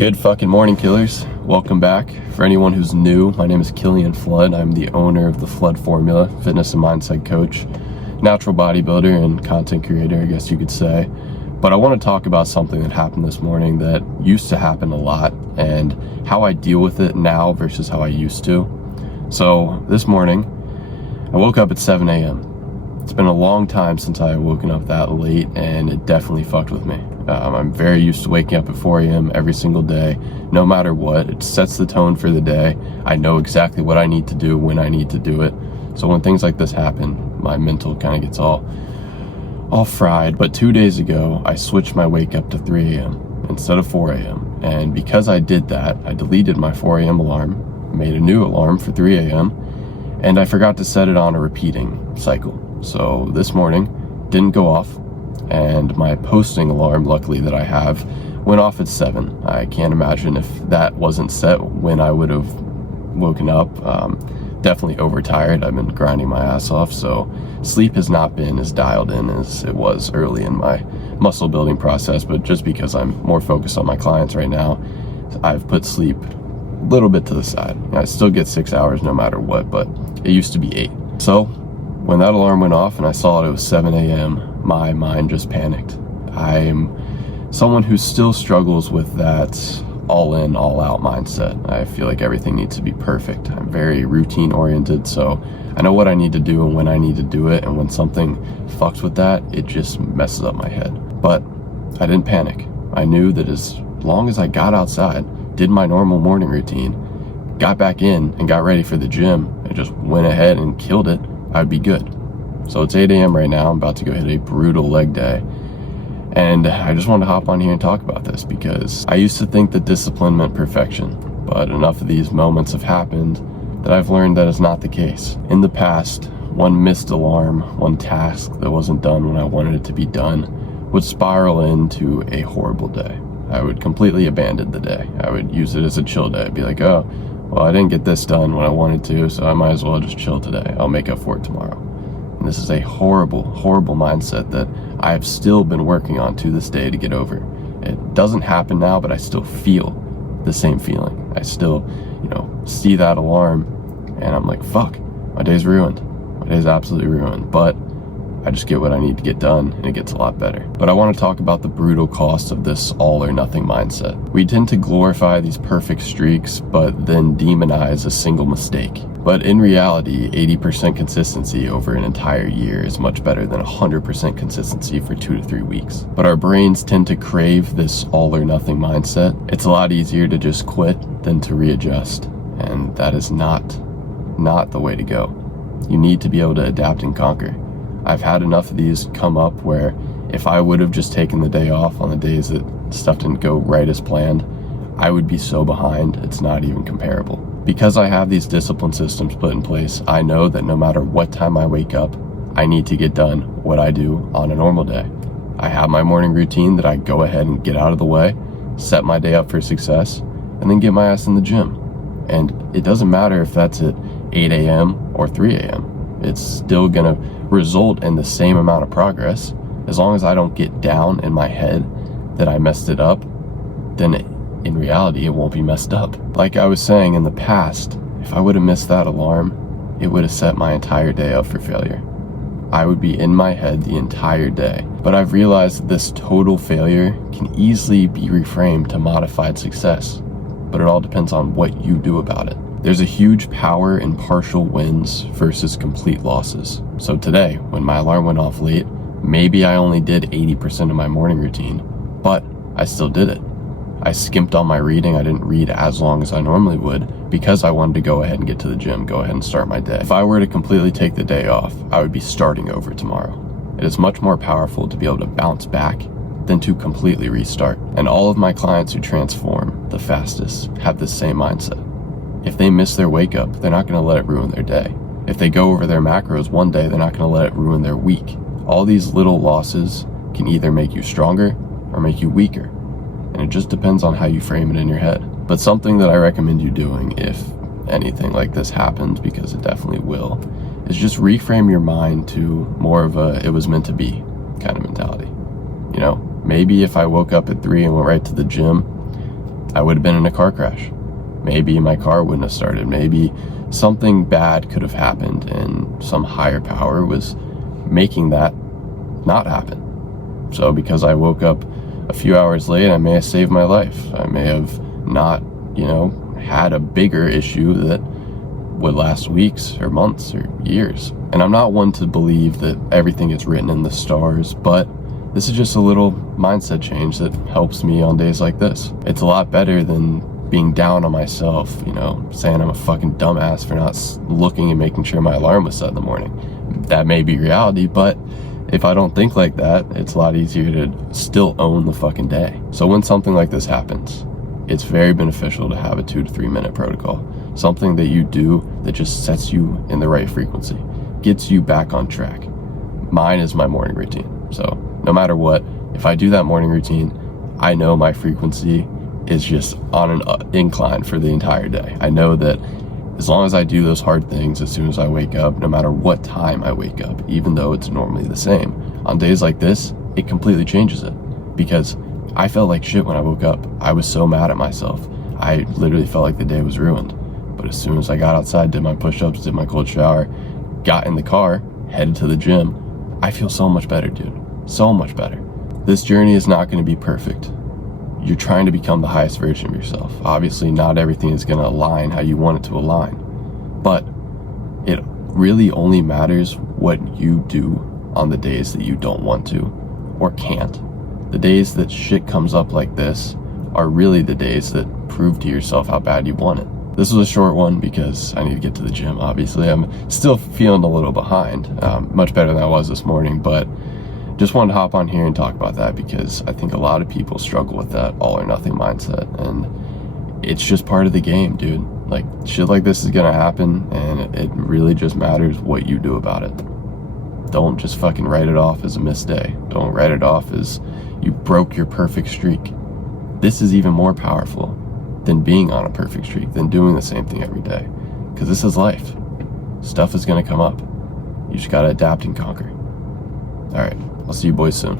Good fucking morning, killers. Welcome back. For anyone who's new, my name is Killian Flood. I'm the owner of the Flood Formula, fitness and mindset coach, natural bodybuilder, and content creator, I guess you could say. But I want to talk about something that happened this morning that used to happen a lot and how I deal with it now versus how I used to. So this morning, I woke up at 7 a.m. It's been a long time since I woken up that late, and it definitely fucked with me. I'm very used to waking up at 4 a.m. every single day, no matter what. It sets the tone for the day. I know exactly what I need to do when I need to do it. So when things like this happen, my mental kind of gets all fried. But 2 days ago, I switched my wake up to 3 a.m. instead of 4 a.m. And because I did that, I deleted my 4 a.m. alarm, made a new alarm for 3 a.m., and I forgot to set it on a repeating cycle. So this morning, didn't go off, and my posting alarm, luckily that I have, went off at 7. I can't imagine if that wasn't set when I would have woken up. Definitely overtired. I've been grinding my ass off, so sleep has not been as dialed in as it was early in my muscle building process, but just because I'm more focused on my clients right now, I've put sleep a little bit to the side. I still get 6 hours no matter what, but it used to be 8. So when that alarm went off and I saw it was 7 a.m., my mind just panicked. I'm someone who still struggles with that all in, all out mindset. I feel like everything needs to be perfect. I'm very routine oriented, so I know what I need to do and when I need to do it, and when something fucks with that, it just messes up my head. But I didn't panic. I knew that as long as I got outside, did my normal morning routine, got back in and got ready for the gym and just went ahead and killed it, I'd be good. So it's 8 a.m. right now. I'm about to go hit a brutal leg day. And I just wanted to hop on here and talk about this because I used to think that discipline meant perfection, but enough of these moments have happened that I've learned that is not the case. In the past, one missed alarm, one task that wasn't done when I wanted it to be done would spiral into a horrible day. I would completely abandon the day. I would use it as a chill day. I'd be like, oh, well, I didn't get this done when I wanted to, so I might as well just chill today. I'll make up for it tomorrow. And this is a horrible, horrible mindset that I have still been working on to this day to get over. It doesn't happen now, but I still feel the same feeling. I still, see that alarm and I'm like, fuck, my day's ruined. My day's absolutely ruined. But I just get what I need to get done, and it gets a lot better. But I want to talk about the brutal cost of this all or nothing mindset. We tend to glorify these perfect streaks, but then demonize a single mistake. But in reality, 80% consistency over an entire year is much better than 100% consistency for 2 to 3 weeks. But our brains tend to crave this all or nothing mindset. It's a lot easier to just quit than to readjust, and that is not the way to go. You need to be able to adapt and conquer. I've had enough of these come up where if I would have just taken the day off on the days that stuff didn't go right as planned, I would be so behind, it's not even comparable. Because I have these discipline systems put in place, I know that no matter what time I wake up, I need to get done what I do on a normal day. I have my morning routine that I go ahead and get out of the way, set my day up for success, and then get my ass in the gym. And it doesn't matter if that's at 8 a.m. or 3 a.m. It's still gonna result in the same amount of progress. As long as I don't get down in my head that I messed it up, then in reality it won't be messed up. Like I was saying, in the past, if I would have missed that alarm, it would have set my entire day up for failure. I would be in my head the entire day. But I've realized that this total failure can easily be reframed to modified success. But it all depends on what you do about it. There's a huge power in partial wins versus complete losses. So today, when my alarm went off late, maybe I only did 80% of my morning routine, but I still did it. I skimped on my reading. I didn't read as long as I normally would because I wanted to go ahead and get to the gym, go ahead and start my day. If I were to completely take the day off, I would be starting over tomorrow. It is much more powerful to be able to bounce back than to completely restart. And all of my clients who transform the fastest have the same mindset. If they miss their wake up, they're not going to let it ruin their day. If they go over their macros one day, they're not going to let it ruin their week. All these little losses can either make you stronger or make you weaker. And it just depends on how you frame it in your head. But something that I recommend you doing if anything like this happens, because it definitely will, is just reframe your mind to more of a it was meant to be kind of mentality. Maybe if I woke up at 3 and went right to the gym, I would have been in a car crash. Maybe my car wouldn't have started. Maybe something bad could have happened and some higher power was making that not happen. So because I woke up a few hours late, I may have saved my life. I may have not, had a bigger issue that would last weeks or months or years. And I'm not one to believe that everything is written in the stars, but this is just a little mindset change that helps me on days like this. It's a lot better than being down on myself, saying I'm a fucking dumbass for not looking and making sure my alarm was set in the morning. That may be reality, but if I don't think like that, it's a lot easier to still own the fucking day. So when something like this happens, it's very beneficial to have a 2 to 3 minute protocol. Something that you do that just sets you in the right frequency, gets you back on track. Mine is my morning routine. So no matter what, if I do that morning routine, I know my frequency is just on an incline for the entire day. I know that as long as I do those hard things as soon as I wake up, no matter what time I wake up, even though it's normally the same, on days like this, it completely changes it. Because I felt like shit when I woke up. I was so mad at myself. I literally felt like the day was ruined. But as soon as I got outside, did my push-ups, did my cold shower, got in the car, headed to the gym, I feel so much better, dude. So much better. This journey is not going to be perfect. You're trying to become the highest version of yourself. Obviously, not everything is going to align how you want it to align. But it really only matters what you do on the days that you don't want to or can't. The days that shit comes up like this are really the days that prove to yourself how bad you want it. This was a short one because I need to get to the gym, obviously. I'm still feeling a little behind, much better than I was this morning, but just wanted to hop on here and talk about that because I think a lot of people struggle with that all or nothing mindset, and it's just part of the game, dude. Like, shit like this is gonna happen, and it really just matters what you do about it. Don't just fucking write it off as a missed day. Don't write it off as you broke your perfect streak. This is even more powerful than being on a perfect streak, than doing the same thing every day. Because this is life. Stuff is gonna come up. You just gotta adapt and conquer. All right, I'll see you boys soon.